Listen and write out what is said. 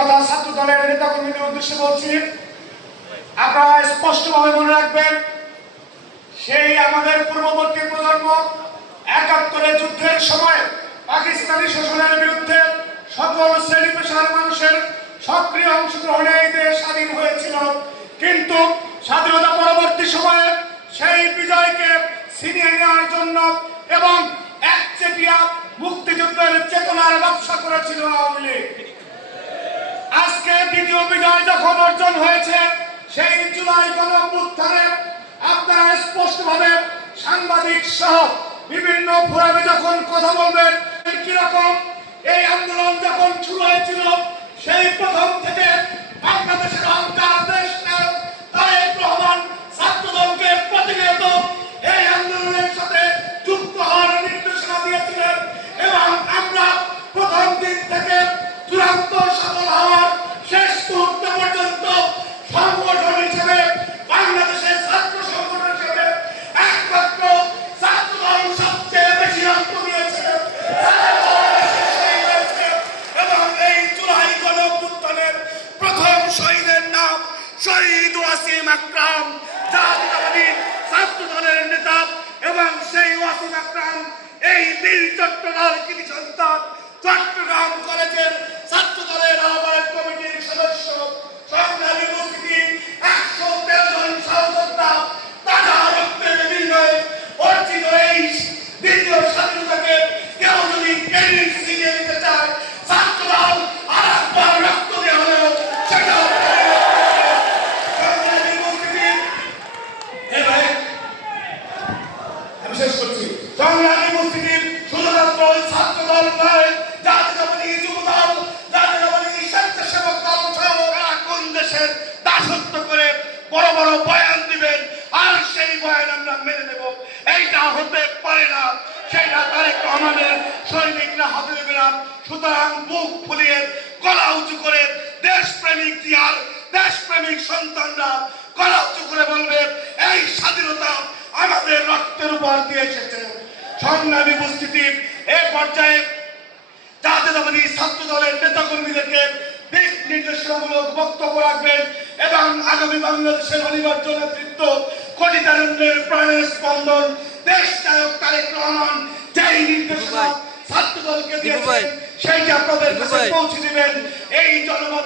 কথা ছাত্র দলের নেতাকর্মীদের উদ্দেশ্যে বলছি, আপনারা স্পষ্টভাবে মনে রাখবেন, সেই আমাদের পূর্ববর্তী প্রজন্ম ৭১ যুদ্ধের সময় পাকিস্তানি শোষণের বিরুদ্ধে সকল শ্রেণী পেশার মানুষের সক্রিয় অংশগ্রহণে এই দেশ স্বাধীন হয়েছিল। কিন্তু স্বাধীনতা পরবর্তী সময়ে সেই বিজয়কে ছিনিয়ে নেওয়ার জন্য এবং একচেটিয়া মুক্তিযুদ্ধের চেতনার ব্যবসা করেছিল আওয়ামী লীগ। আজকে দ্বিতীয় বিজয় যখন অর্জন হয়েছে, সেই জুলাই গণঅভ্যুত্থানে আপনারা স্পষ্টভাবে সাংবাদিক সহ বিভিন্ন ফোরামে যখন কথা বলবেন, কিরকম এই আন্দোলন যখন শুরু হয়েছিল, সেই প্রথম থেকে বাংলাদেশের অহংকার দেশ তারেক রহমান ছাত্রদলকে প্রতিনিয়ত এই আন্দোলনের সাথে যুক্ত হওয়ার নির্দেশনা দিয়েছিলেন এবং আমরা প্রথম দিন থেকে চূড়ান্ত সফল হওয়ার শেষ মুহূর্ত পর্যন্ত সংগঠন হিসেবে বাংলাদেশের ছাত্র সংগঠন হিসেবে একমাত্র ছাত্রদল সবচেয়ে বেশি অংশ নিয়েছে এবং এই জুলাই গণঅভ্যুত্থানের প্রথম শহীদের নাম শহীদ ওয়াসিম আকরাম, জাতীয়তাবাদী ছাত্রদলের নেতা। এবং সেই ওয়াসিম আকরাম এই বীর চট্টগ্রাম কৃতি সন্তান, চট্টগ্রাম কলেজের ছাত্রদলের আহ্বায়ক কমিটির সদস্য, সংগ্রামী উপস্থিতি ১১৩ জন সহযোদ্ধা, তাজা রক্তের বিনিময়ে অর্জিত এই দ্বিতীয় স্বাধীনতাকে কেউ যদি কেড়ে ছিনিয়ে নিতে চায়, ছাত্রদল আর একবার রক্ত দিয়ে হলেও সেটা সংগ্রামী উপস্থিতি। আমি শেষ করছি। সংগ্রামী উপস্থিতি শুধুমাত্র ছাত্রদল নয়, জাতীয়তাবাদী যুবদল, জাতীয়তাবাদী স্বেচ্ছাসেবক দল সহ কোন দেশের দাসত্ব করে বড় বড় বয়ান দিবেন আর সেই বয়ান আমরা মেনে নেব, এইটা হতে পারে না। সেইটা তারেক রহমানের সৈনিকরা হতে দেবে না। সুতরাং বুক ফুলিয়ে গলা উঁচু করে দেশপ্রেমিক জিয়ার দেশপ্রেমিক সন্তানরা গলা উঁচু করে বলবে, এই স্বাধীনতা আমাদের রক্তের উপর দিয়ে এসেছে। সংগ্রামী উপস্থিতি, এই পর্যায়ে জাতীয়তাবাদী ছাত্র দলের নেতাকর্মীদেরকে দিক নির্দেশনামূলক বক্তব্য রাখবেন এবং আগামী বাংলাদেশের অনিবার্য নেতৃত্ব, কোটি তারুণ্যের প্রাণের স্পন্দন, দেশ নায়ক তারেক রহমান যেই নির্দেশনা ছাত্র দলকে দিয়েছেন সেইটা আপনাদের কাছে পৌঁছে দিবেন। এই জনমতের